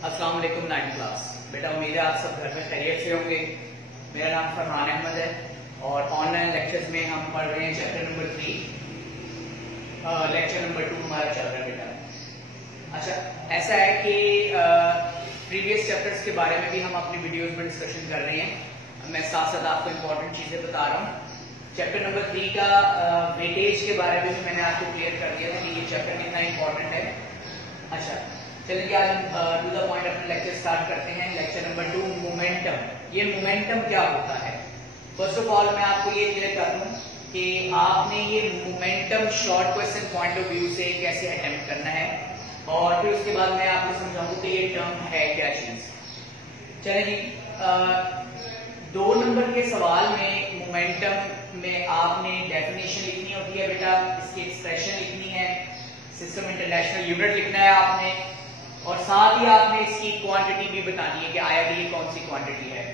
अस्सलाम वालेकुम 9th class. बेटा उम्मीद है आप सब घर में खैरियत से होंगे। मेरा नाम फरहान अहमद है और ऑनलाइन लेक्चर्स में हम पढ़ रहे हैं चैप्टर नंबर 3। लेक्चर नंबर 2 हमारा चल रहा है बेटा। अच्छा, ऐसा है कि प्रीवियस चैप्टर्स के बारे में भी हम अपनी वीडियोस में डिस्कशन कर रहे हैं। मैं साथ साथ आपको इम्पोर्टेंट चीजें बता रहा हूँ। चैप्टर नंबर 3 का वेटेज के बारे में भी मैंने आपको क्लियर कर दिया था कि ये चैप्टर कितना इंपॉर्टेंट है। अच्छा, चलिए आज हम टू द पॉइंट अपना लेक्चर स्टार्ट करते हैं। Lecture number 2, momentum. ये मोमेंटम क्या होता है? फर्स्ट ऑफ ऑल मैं आपको ये क्लियर कर दूं कि आपने ये momentum short question point of view से कैसे अटेम्प्ट करना है और फिर उसके बाद मैं आपको समझाऊंगा कि ये टर्म है क्या चीज। चलिए जी, 2 नंबर के सवाल में मोमेंटम में आपने डेफिनेशन लिखनी होती है बेटा, इसकी एक्सप्रेशन लिखनी है, सिस्टम इंटरनेशनल यूनिट लिखना है आपने, और साथ ही आपने इसकी क्वांटिटी भी बतानी है कि आया ये कौन सी क्वांटिटी है।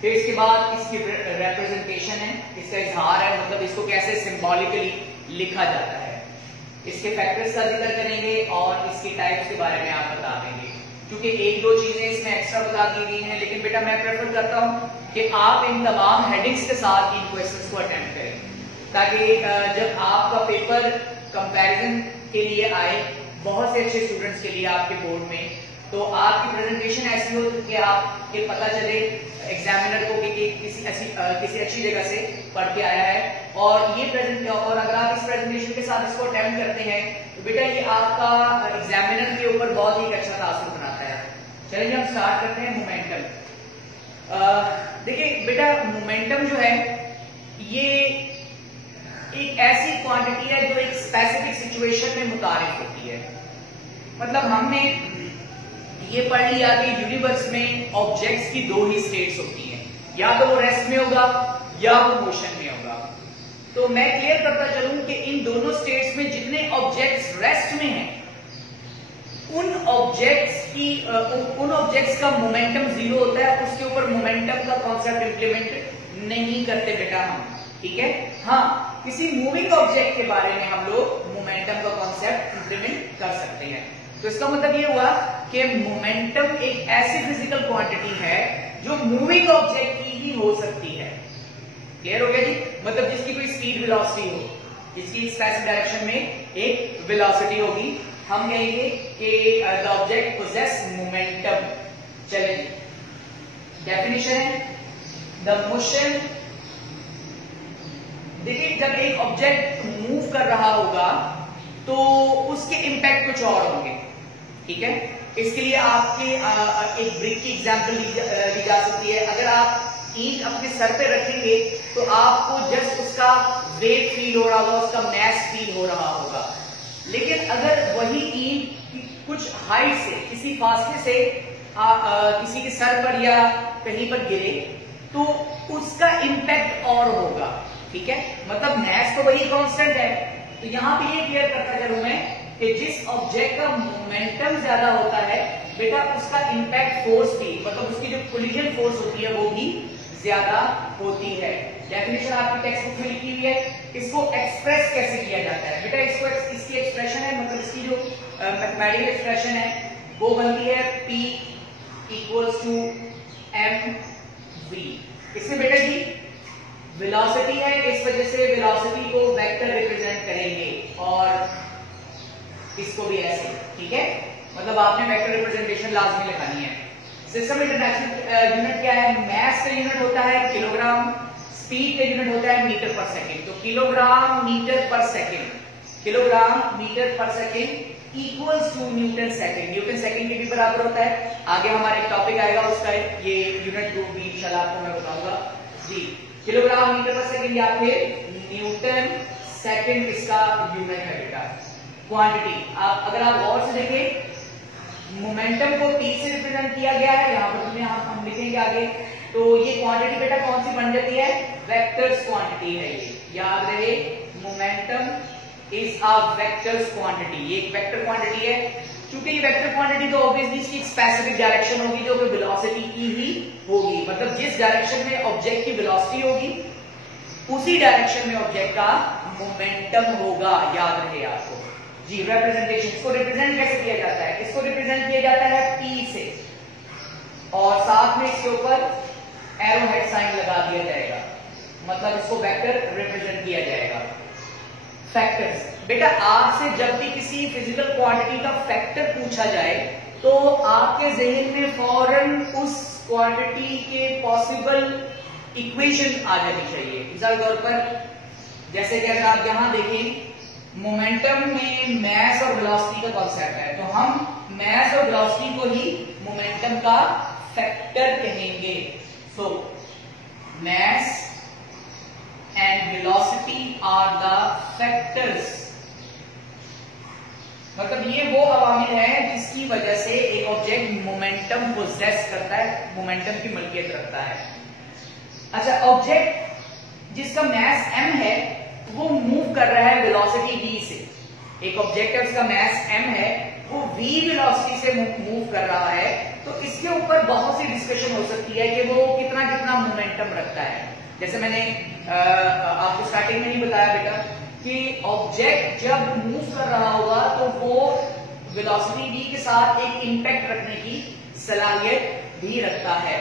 फिर इसके बाद इसकी रिप्रेजेंटेशन है, इसका इजहार है, मतलब इसको कैसे सिंबॉलिकली लिखा जाता है। इसके फैक्टर्स का जिक्र करेंगे और इसकी टाइप्स के बारे में आप बता देंगे, क्योंकि 1-2 चीजें इसमें एक्स्ट्रा बता दी गई हैं। लेकिन बेटा मैं प्रेफर करता हूं कि आप इन तमाम हेडिंग्स के साथ इन क्वेश्चंस को अटेम्प्ट करें, ताकि जब आपका पेपर कंपैरिजन के लिए आए बहुत से अच्छे स्टूडेंट्स के लिए आपके बोर्ड में, तो आपकी प्रेजेंटेशन ऐसी हो कि आपके पता चले एग्जामिनर को कि किसी अच्छी जगह से पढ़ के आया है। और ये और अगर आप इस प्रेजेंटेशन के साथ इसको अटेम्प्ट करते हैं तो बेटा ये आपका एग्जामिनर के ऊपर बहुत ही अच्छा तासुर बनाता है। चलिए हम स्टार्ट करते हैं मोमेंटम। देखिए बेटा, मोमेंटम जो है ये एक ऐसी क्वांटिटी है जो एक स्पेसिफिक सिचुएशन में मुतारिफ होती है। मतलब हमने ये पढ़ लिया कि यूनिवर्स में ऑब्जेक्ट्स की 2 ही स्टेट्स होती हैं, या तो वो रेस्ट में होगा या वो मोशन में होगा। तो मैं क्लियर करता चलूं कि इन दोनों स्टेट्स में जितने ऑब्जेक्ट्स रेस्ट में हैं उन ऑब्जेक्ट्स का मोमेंटम 0 होता है। उसके ऊपर मोमेंटम का कॉन्सेप्ट इंप्लीमेंट नहीं करते बेटा हम, ठीक है। हाँ, किसी मूविंग ऑब्जेक्ट के बारे में हम लोग मोमेंटम का कॉन्सेप्ट इंप्लीमेंट कर सकते हैं। तो इसका मतलब ये हुआ कि मोमेंटम एक ऐसी फिजिकल क्वांटिटी है जो मूविंग ऑब्जेक्ट की ही हो सकती है। क्लियर हो गया जी? मतलब जिसकी कोई स्पीड वेलोसिटी हो, जिसकी स्पेसिफिक डायरेक्शन में एक वेलोसिटी होगी, हम कहेंगे कि द ऑब्जेक्ट पोजेस मोमेंटम। चलिए, डेफिनेशन है द मोशन। देखिए, जब एक ऑब्जेक्ट मूव कर रहा होगा तो उसके इंपैक्ट कुछ और होंगे, ठीक है। इसके लिए आपके एक ब्रिक की एग्जांपल ली जा सकती है। अगर आप ईंट अपने सर पे रखेंगे तो आपको जस्ट उसका वेट फील हो रहा होगा, उसका मैस फील हो रहा होगा। लेकिन अगर वही ईंट कुछ हाइट से, किसी फासले से किसी के सर पर या कहीं पर गिरे तो उसका इंपैक्ट और होगा, ठीक है। मतलब मैस तो वही कांस्टेंट है। तो यहां पे ये क्लियर करता चलूं मैं कि जिस ऑब्जेक्ट का मोमेंटम ज्यादा होता है बेटा उसका इंपैक्ट फोर्स भी, मतलब उसकी जो कोलिजन फोर्स होती है वो भी ज्यादा होती है। डेफिनेशन आपकी टेक्स्ट बुक में लिखी हुई है। इसको एक्सप्रेस कैसे किया जाता है बेटा? इसकी एक्सप्रेशन है, मतलब इसकी जो मैथमेटिकल एक्सप्रेशन है वो बनती है P = mv। इसमें बेटा जी वेलोसिटी है, इस वजह से वेलोसिटी को वेक्टर रिप्रेजेंट करेंगे और इसको भी ऐसे, ठीक है। मतलब आपने वेक्टर रिप्रेजेंटेशन लाजमी लिखानी है। सिस्टम इंटरनेशनल यूनिट क्या है? मैस का यूनिट होता है किलोग्राम, स्पीड का यूनिट होता है मीटर पर सेकेंड। तो kilogram metre per second equals to newton second. Newton second के भी बराबर होता है। आगे हमारा एक टॉपिक आएगा, उसका ये यूनिट ग्रुप भी इंशाल्लाह आपको मैं बताऊंगा जी। किलोग्राम मीटर पर सेकेंड या फिर न्यूटन सेकेंड इसका यूनिट है बेटा। क्वांटिटी अगर आप गौर से देखें, मोमेंटम को T से रिप्रेजेंट किया गया है। यहाँ पर हम लिखेंगे आगे, तो ये क्वांटिटी बेटा कौन सी बन जाती है? वेक्टर्स क्वांटिटी है ये, याद रहे। Momentum is a vectors quantity, ये एक वेक्टर क्वांटिटी है। क्योंकि ये वेक्टर क्वांटिटी तो ऑब्वियसली इसकी एक स्पेसिफिक डायरेक्शन होगी जो कि वेलोसिटी की ही होगी। मतलब जिस डायरेक्शन में ऑब्जेक्ट की वेलोसिटी होगी उसी डायरेक्शन में ऑब्जेक्ट का मोमेंटम होगा, याद रहे आपको। जी रिप्रेजेंटेशन, इसको रिप्रेजेंट कैसे किया जाता है? इसको रिप्रेजेंट किया जाता है P से और साथ में इसके ऊपर एरो हेड साइन लगा दिया जाएगा, मतलब इसको वेक्टर रिप्रेजेंट किया जाएगा। फैक्टर्स, बेटा आपसे जब भी किसी फिजिकल क्वांटिटी का फैक्टर पूछा जाए तो आपके जहन में फौरन उस क्वांटिटी के पॉसिबल इक्वेशन आ जानी चाहिए। मिसाल के तौर पर जैसे कि अगर आप यहां देखें, मोमेंटम में मैस और वेलोसिटी का कॉन्सेप्ट है, तो हम मैस और वेलोसिटी को ही मोमेंटम का फैक्टर कहेंगे। So mass and velocity are the factors, मतलब ये वो अवामिल है जिसकी वजह से एक ऑब्जेक्ट मोमेंटम पोजेस करता है, मोमेंटम की मलकियत रखता है। अच्छा, ऑब्जेक्ट जिसका मैस m है वो मूव कर रहा है वेलोसिटी v से। एक ऑब्जेक्ट है उसका मैस m है, वो v वेलोसिटी से मूव कर रहा है, तो इसके ऊपर बहुत सी डिस्कशन हो सकती है कि वो कितना कितना मोमेंटम रखता है। जैसे मैंने आपको स्टार्टिंग में ही बताया बेटा कि ऑब्जेक्ट जब मूव कर रहा होगा तो वो वेलोसिटी v के साथ एक इंपैक्ट रखने की सलाहियत भी रखता है।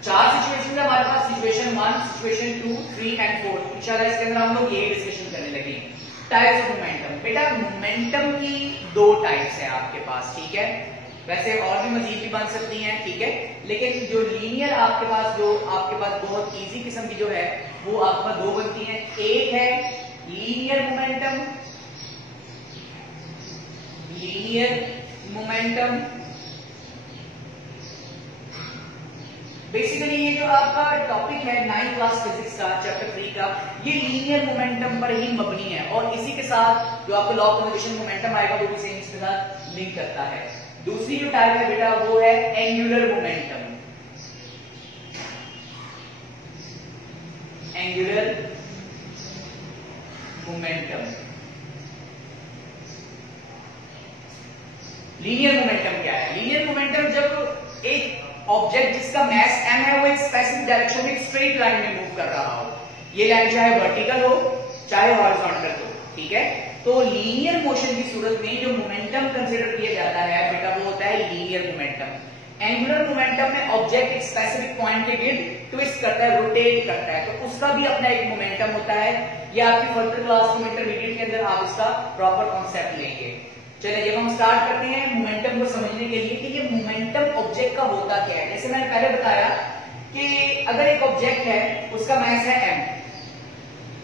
4 सिचुएशन है हमारे पास, सिचुएशन 1, सिचुएशन 2, 3 एंड 4। इंशाल्लाह इसके अंदर हम लोग ये डिस्कशन करने लगे। टाइप्स ऑफ मोमेंटम, बेटा मोमेंटम की 2 टाइप्स है आपके पास, ठीक है। वैसे और भी मजीद भी बन सकती हैं, ठीक है, लेकिन जो लीनियर आपके पास बहुत इजी किस्म की जो है वो आपके पास 2 बनती हैं। एक है लीनियर मोमेंटम। बेसिकली ये जो आपका टॉपिक है 9th क्लास फिजिक्स का चैप्टर 3 का, ये लीनियर मोमेंटम पर ही मबनी है और इसी के साथ जो आपका लॉ कन्वर्जेशन मोमेंटम आएगा वो भी सेम इसके साथ लिंक करता है। दूसरी जो टाइप है बेटा वो है angular momentum. Angular momentum, linear momentum क्या है? लीनियर मोमेंटम जब एक ऑब्जेक्ट जिसका मैस m है वो एक स्पेसिफिक डायरेक्शन में एक स्ट्रेट लाइन में मूव कर रहा हो, ये लाइन चाहे वर्टिकल हो चाहे हॉरिजॉन्टल हो, ठीक है। तो लीनियर मोशन की सूरत में जो मोमेंटम कंसीडर किया जाता है बेटा वो होता है लीनियर मोमेंटम। एंगुलर मोमेंटम में ऑब्जेक्ट एक स्पेसिफिक पॉइंट के गिर्द ट्विस्ट करता है, रोटेट करता है, तो उसका भी अपना एक मोमेंटम होता है। ये आपकी फर्दर क्लास में इंटरमीडिएट के अंदर आप इसका प्रॉपर कॉन्सेप्ट लेंगे। चलिए जब हम स्टार्ट करते हैं मोमेंटम को समझने के लिए कि ये मोमेंटम ऑब्जेक्ट का होता क्या है। जैसे मैंने पहले बताया कि अगर एक ऑब्जेक्ट है उसका मैस है m,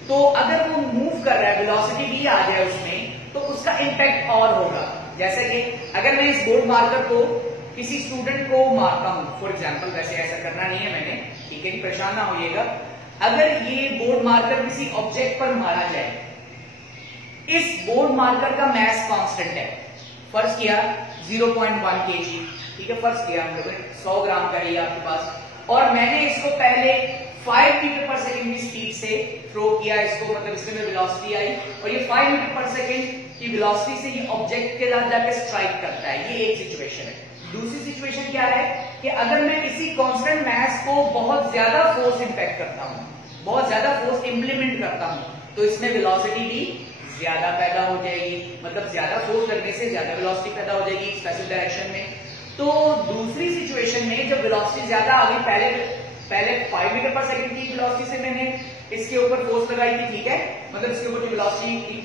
तो अगर वो मूव कर रहा है वेलोसिटी v आ जाए उसमें तो उसका इंपैक्ट और होगा। जैसे कि अगर मैं इस बोर्ड मार्कर को किसी स्टूडेंट को मारता हूं फॉर एग्जाम्पल, वैसे ऐसा करना नहीं है मैंने, ठीक है, परेशान ना होइएगा। अगर ये बोर्ड मार्कर किसी ऑब्जेक्ट पर मारा जाए, इस बोर्ड मार्कर का मैस कांस्टेंट है, फर्ज किया 0.1 kg, ठीक है, फर्ज किया हम लोगों ने 100 ग्राम का है आपके पास, और मैंने इसको पहले 5 मीटर पर सेकेंड की स्पीड से थ्रो किया इसको, मतलब इसके में वेलोसिटी आई और ये 5 मीटर पर सेकेंड की वेलोसिटी से ये ऑब्जेक्ट के साथ जाकर स्ट्राइक करता है। ये एक सिचुएशन है। दूसरी सिचुएशन क्या है कि अगर मैं इसी कांस्टेंट मैस को बहुत ज्यादा फोर्स इंपैक्ट करता हूं, बहुत ज्यादा फोर्स इंप्लीमेंट करता हूं, तो इसमें वेलोसिटी भी ज्यादा पैदा हो जाएगी, मतलब ज्यादा फोर्स लगने से ज्यादा वेलोसिटी पैदा हो जाएगी स्पेसिफिक डायरेक्शन में। तो दूसरी सिचुएशन में जब वेलोसिटी ज्यादा आ गई, पहले 5 मीटर पर सेकंड की वेलोसिटी से मैंने इसके ऊपर फोर्स लगाई थी, ठीक है, मतलब इसके ऊपर जो वेलोसिटी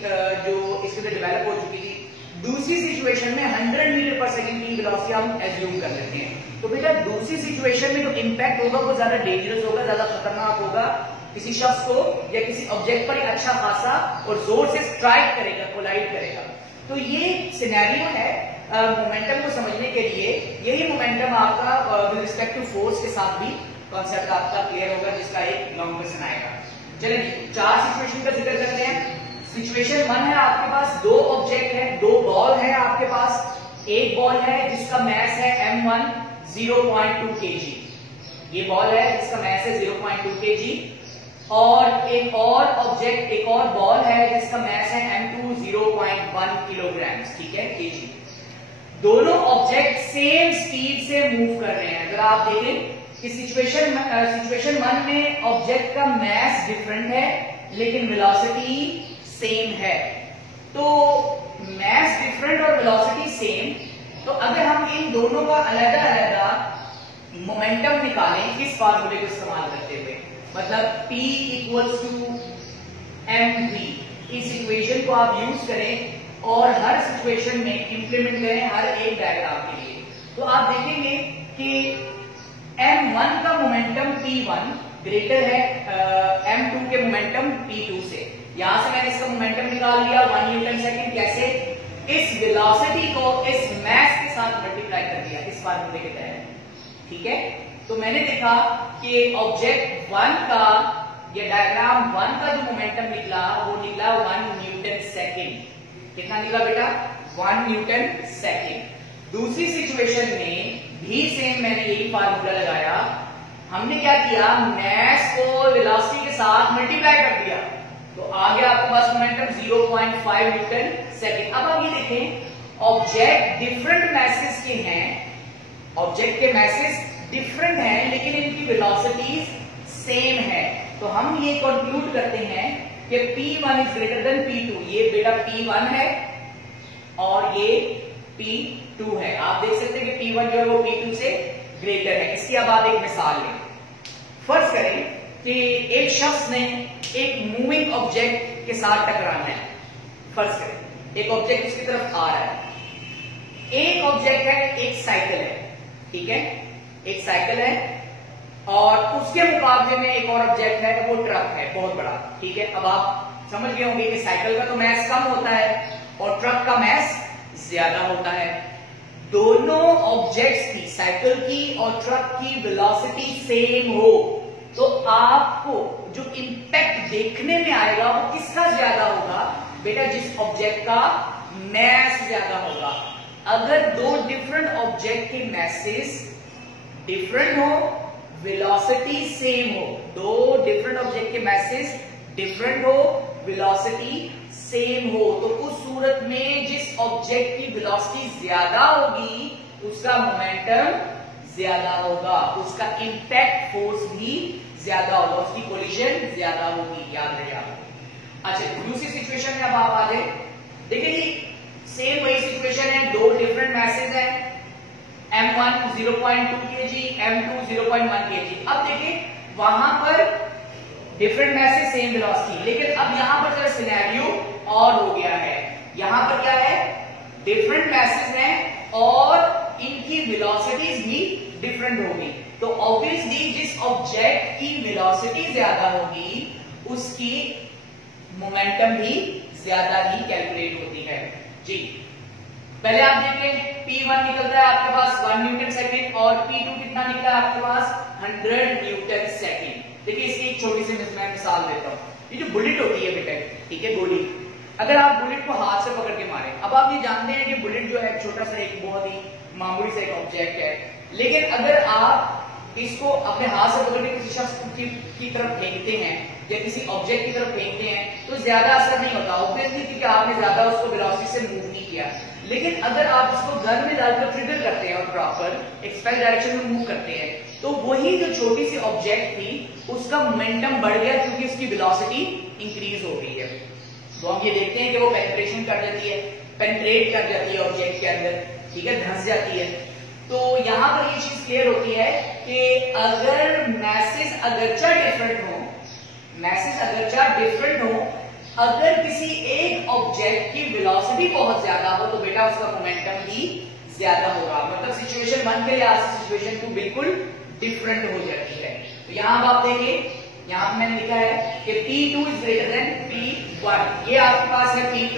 जो इसके अंदर डेवलप हो चुकी थी। दूसरी सिचुएशन में 100 मीटर पर सेकंड की वेलोसिटी हम एज्यूम कर लेते हैं। तो बेटा दूसरी सिचुएशन में जो इंपैक्ट होगा वो ज्यादा डेंजरस होगा, ज्यादा खतरनाक होगा, किसी शख्स को या किसी ऑब्जेक्ट पर अच्छा खासा और जोर से स्ट्राइक करेगा, कोलाइड करेगा। तो ये सिनेरियो है मोमेंटम को समझने के लिए। यही मोमेंटम आपका विद रिस्पेक्ट टू फोर्स के साथ भी कॉन्सेप्ट आपका क्लियर होगा, जिसका एक लॉन्ग क्वेश्चन आएगा। चलिए 4 सिचुएशन का जिक्र करते हैं। सिचुएशन 1 है आपके पास 2 ऑब्जेक्ट है, 2 बॉल है आपके पास। एक बॉल है जिसका मैस है m1 0.2 kg, ये बॉल है जिसका मैस है 0.2 kg, और एक और ऑब्जेक्ट, एक और बॉल है जिसका मैस है m2 0.1 किलोग्राम, ठीक है, kg। दोनों ऑब्जेक्ट सेम स्पीड से मूव कर रहे हैं। अगर आप देखें कि सिचुएशन 1 में ऑब्जेक्ट का मैस डिफरेंट है लेकिन वेलोसिटी सेम है। तो mass different और velocity same, तो अगर हम इन दोनों का अलग-अलग मोमेंटम निकालें किस फार्मूले को इस्तेमाल करते हुए, मतलब P इक्वल्स टू mv, इस इक्वेशन को आप यूज करें और हर सिचुएशन में इंप्लीमेंट करें हर एक डायग्राम के लिए, तो आप देखेंगे कि m1 का मोमेंटम p1 ग्रेटर है m2 के मोमेंटम p2 से। यहां से मैंने इसका मोमेंटम निकाल लिया 1 न्यूटन सेकंड, कैसे? इस वेलोसिटी को इस मास के साथ मल्टीप्लाई कर दिया इस फार्मूले के तहत, ठीक है। तो मैंने देखा कि ऑब्जेक्ट 1 का या डायग्राम 1 का जो मोमेंटम निकला वो निकला 1 न्यूटन सेकंड। कितना निकला बेटा? 1 न्यूटन सेकंड। दूसरी सिचुएशन में भी सेम मैंने यही फार्मूला लगाया, हमने क्या किया, मास को वेलोसिटी के साथ मल्टीप्लाई कर दिया, तो आ गया आपके पास मोमेंटम 0.5 न्यूटन सेकंड। अब आप ये देखें ऑब्जेक्ट डिफरेंट मैसेज के हैं, ऑब्जेक्ट के मैसेज डिफरेंट हैं लेकिन इनकी वेलोसिटीज सेम है, तो हम ये कंक्लूड करते हैं कि P1 is greater than P2। ये बेटा P1 है और ये P2 है। आप देख सकते हैं कि P1 जो है वो P2 से ग्रेटर है। इसकी अब आप एक मिसाल लें। फर्ज करें कि एक शख्स ने एक मूविंग ऑब्जेक्ट के साथ टकराना है। फर्ज करें एक ऑब्जेक्ट उसकी तरफ आ रहा है, एक ऑब्जेक्ट है, एक साइकिल है, ठीक है, एक साइकिल है और उसके मुकाबले में एक और ऑब्जेक्ट है, वो ट्रक है बहुत बड़ा, ठीक है। अब आप समझ गए होंगे कि साइकिल का तो मास कम होता है और ट्रक का मास ज्यादा होता है। दोनों ऑब्जेक्ट्स की, साइकिल की और ट्रक की वेलोसिटी सेम हो तो आपको जो इंपैक्ट देखने में आएगा वो किसका ज्यादा होगा? बेटा जिस ऑब्जेक्ट का मास ज्यादा होगा। अगर दो डिफरेंट ऑब्जेक्ट के मैसेज डिफरेंट हो, वेलोसिटी सेम हो, दो डिफरेंट ऑब्जेक्ट के मैसेज डिफरेंट हो, वेलोसिटी सेम हो, तो उस सूरत में जिस ऑब्जेक्ट की वेलोसिटी ज्यादा होगी उसका मोमेंटम ज्यादा होगा, उसका इंपैक्ट फोर्स भी ज्यादा होगा, उसकी कोलिजन ज्यादा होगी, याद रहे आप। अच्छा दूसरी सिचुएशन में अब आप आ जाए, देखिए जी सेम वही सिचुएशन है, दो डिफरेंट मैसेज है, m1 0.2 kg, m2 0.1 kg। अब देखिए वहां पर डिफरेंट मैसेज सेम वेलोसिटी, लेकिन अब यहां पर जरा सिनेरियो और हो गया है। यहां पर क्या है, डिफरेंट मैसेज हैं और इनकी वेलोसिटीज भी डिफरेंट होगी, तो ऑब्वियसली जिस ऑब्जेक्ट की वेलोसिटी ज्यादा होगी उसकी मोमेंटम भी ज्यादा ही कैलकुलेट होती है जी। पहले आप देखिए P1 निकलता है आपके पास 1 न्यूटन सेकंड और P2 कितना निकला आपके पास 100 न्यूटन सेकंड। देखिए इसकी एक छोटी सी मैं मिसाल देता हूँ। ये जो बुलेट होती है बेटा, ठीक है, गोली, अगर आप बुलेट को हाथ से पकड़ के मारे, अब आप ये जानते हैं कि बुलेट जो है छोटा सा एक बहुत ही मामूली सा एक ऑब्जेक्ट है, लेकिन अगर आप इसको अपने हाथ से पकड़ के किसी शख्स की तरफ फेंकते हैं या किसी ऑब्जेक्ट की तरफ फेंकते हैं तो ज्यादा असर नहीं होता, ऑब्वियसली, क्योंकि आपने ज्यादा उसको वेलोसिटी से मूव नहीं किया। लेकिन अगर आप इसको गन में डालकर ट्रिगर करते हैं और प्रॉपर एक्सपेक्ट डायरेक्शन में मूव करते हैं तो वही जो छोटी सी ऑब्जेक्ट थी उसका मोमेंटम बढ़ गया क्योंकि उसकी वेलोसिटी इंक्रीज हो गई है। तो हम ये देखते हैं कि वो पेनिट्रेशन कर जाती है, पेनिट्रेट कर जाती है ऑब्जेक्ट के अंदर, ठीक है, धंस जाती है। तो यहां पर ये चीज क्लियर होती है कि अगर मैसेज अगरचा डिफरेंट हो, मैसेज अगरचा डिफरेंट हो, अगर किसी एक ऑब्जेक्ट की वेलोसिटी बहुत ज्यादा हो तो बेटा उसका मोमेंटम भी ज्यादा होगा, मतलब सिचुएशन 1 के लिहाज से सिचुएशन 2 बिल्कुल डिफरेंट हो जाती है। तो यहां आप देखिए, यहां पर मैंने लिखा है कि P2 is greater than P1, ये आपके पास है P2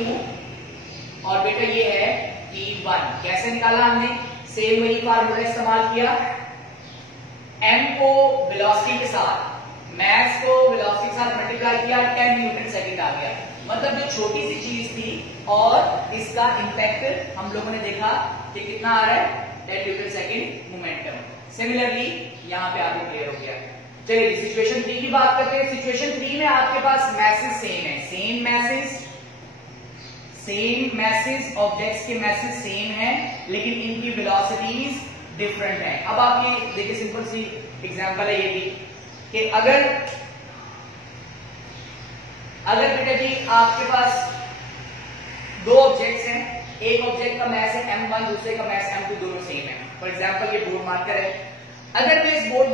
और बेटा ये है P1। कैसे निकाला हमने? सेम वही फार्मूला इस्तेमाल किया, m को वेलोसिटी के साथ, मास को वेलोसिटी के साथ मल्टीप्लाई किया, 10 न्यूटन सेकंड आ गया। मतलब जो छोटी सी चीज थी और इसका इंपैक्ट हम लोगों ने देखा कि कितना आ रहा है, 10 न्यूटन सेकंड मोमेंटम। सिमिलरली यहां पे आपको क्लियर हो गया। चलिए सिचुएशन 3 की बात करते हैं। सिचुएशन 3 में आपके पास मैसेज सेम है, सेम मैसेज, ऑब्जेक्ट्स के मैसेज सेम है लेकिन इनकी वेलोसिटीज डिफरेंट है। अब आप ये देखिए, सिंपल सी एग्जांपल है ये भी कि अगर बेटा जी आपके पास दो ऑब्जेक्ट्स हैं, एक ऑब्जेक्ट का मास है m1, दूसरे का मास m2, दोनों सेम है। फॉर एग्जांपल ये बोर्ड मार्कर है, अगर मैं इस बोर्ड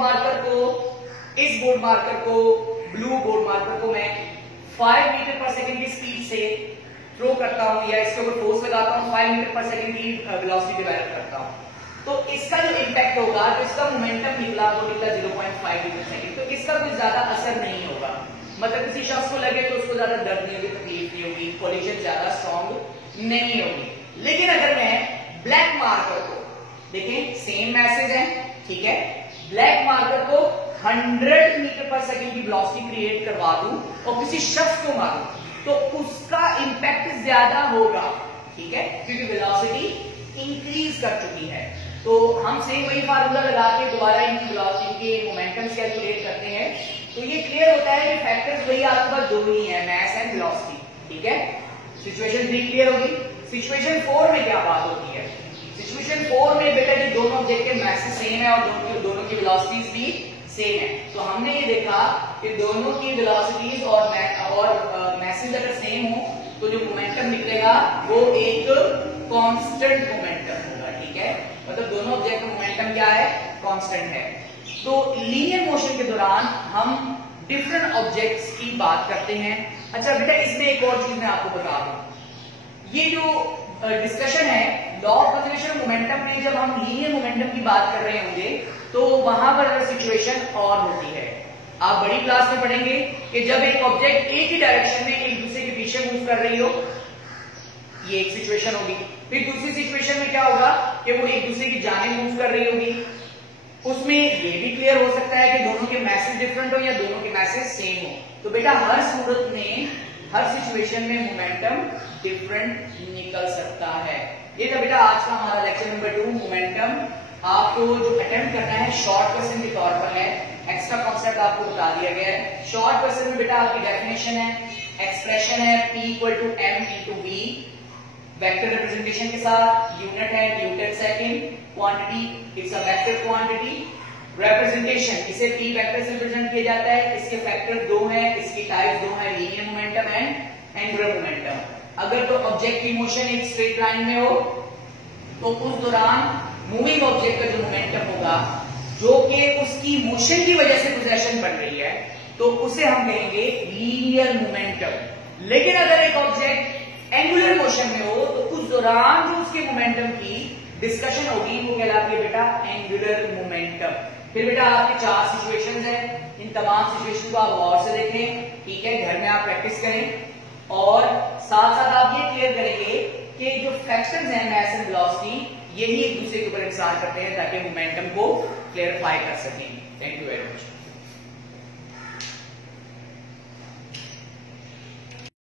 मार्कर को ब्लू बोर्ड मार्कर को मैं 5 मीटर पर सेकंड की स्पीड से थ्रो करता हूं या इसके ऊपर फोर्स लगाता हूं, 5 मीटर पर सेकंड की वेलोसिटी डेवलप करता हूं, तो इसका जो इम्पैक्ट होगा, तो इसका मोमेंटम निकला वो निकला 0.5 मीटर सेकंड, तो इसका कुछ ज्यादा असर नहीं होगा। मतलब किसी शख्स को लगे तो उसको ज्यादा दर्द नहीं होगी, तकलीफ नहीं होगी, कोलिजन ज्यादा स्ट्रॉन्ग नहीं होगी। लेकिन अगर मैं ब्लैक मार्कर को, देखें सेम मैसेज है, ठीक है, ब्लैक मार्कर को 100 मीटर पर सेकंड की वेलोसिटी क्रिएट करवा दूं और किसी शख्स को मारूं, तो उसका इंपैक्ट ज्यादा होगा, ठीक है, क्योंकि वेलोसिटी इंक्रीज कर चुकी है। तो हम सेम वही फार्मूला लगा के दोबारा इन वेलोसिटी के मोमेंटम कैलकुलेट करते हैं, तो ये क्लियर होता है कि फैक्टर्स वही आपके पास दो ही है, मास एंड वेलोसिटी, ठीक है। सिचुएशन 3 क्लियर होगी। सिचुएशन 4 में क्या बात होती है? सिचुएशन 4 में बेटा ये दोनों ऑब्जेक्ट के मासेस सेम है और दोनों की वेलोसिटीज भी सेम है। तो हमने ये देखा कि दोनों की वेलोसिटीज और मासेस अगर सेम हो तो जो मोमेंटम निकलेगा वो एक कांस्टेंट मोमेंटम होगा, ठीक है, मतलब दोनों ऑब्जेक्ट का मोमेंटम क्या है? कांस्टेंट है। तो लीनियर मोशन के दौरान हम डिफरेंट ऑब्जेक्ट्स की बात करते हैं। अच्छा बेटा इसमें एक और चीज मैं आपको बता दूं, ये जो डिस्कशन है लॉ ऑफ कंजर्वेशन मोमेंटम में, जब हम लीनियर मोमेंटम की बात कर रहे होंगे तो वहां पर सिचुएशन और होती है। आप बड़ी क्लास में पढ़ेंगे कि जब एक ऑब्जेक्ट एक ही डायरेक्शन में एक दूसरे के पीछे मूव कर रही हो, ये एक सिचुएशन होगी। फिर दूसरी सिचुएशन में क्या होगा कि वो एक दूसरे की जाने मूव कर रही होगी, उसमें ये भी क्लियर हो सकता है कि दोनों के मैसेज डिफरेंट हो या दोनों के मैसेज सेम हो। तो बेटा हर सूरत में, हर सिचुएशन में मोमेंटम डिफरेंट निकल सकता है। ये था बेटा आज का हमारा लेक्चर नंबर 2 मोमेंटम। आपको जो अटेम्प्ट करना है शॉर्ट क्वेश्चन के तौर पर है, एक्स्ट्रा कॉन्सेप्ट आपको बता दिया गया है। शॉर्ट क्वेश्चन में बेटा आपकी डेफिनेशन है, एक्सप्रेशन है P = m × v, vector representation के साथ, यूनिट है Newton second, quantity it's a vector quantity, representation इसे p वेक्टर से रिप्रेजेंट किया जाता है, इसके फैक्टर 2 हैं, इसकी टाइप 2 है, linear momentum and angular momentum. अगर तो ऑब्जेक्ट की मोशन एक स्ट्रेट लाइन में हो तो उस दौरान मूविंग ऑब्जेक्ट का जो मोमेंटम होगा, जो कि उसकी मोशन की वजह से पोजीशन बन रही है, तो उसे हम कहेंगे लीनियर मोमेंटम। लेकिन अगर एक ऑब्जेक्ट एंगुलर मोशन में हो तो उस दौरान जो उसके मोमेंटम की डिस्कशन होगी वो कहलाती है बेटा एंगुलर मोमेंटम। फिर बेटा आपके 4 सिचुएशंस हैं, इन तमाम सिचुएशन को आप गौर से देखें, ठीक है, घर में आप प्रैक्टिस करें और साथ साथ आप ये क्लियर करेंगे कि जो फैक्टर्स हैं मास एंड वेलोसिटी, यही एक दूसरे के ऊपर इंसार करते हैं ताकि मोमेंटम को क्लियरफाई कर सकें। Thank you very much.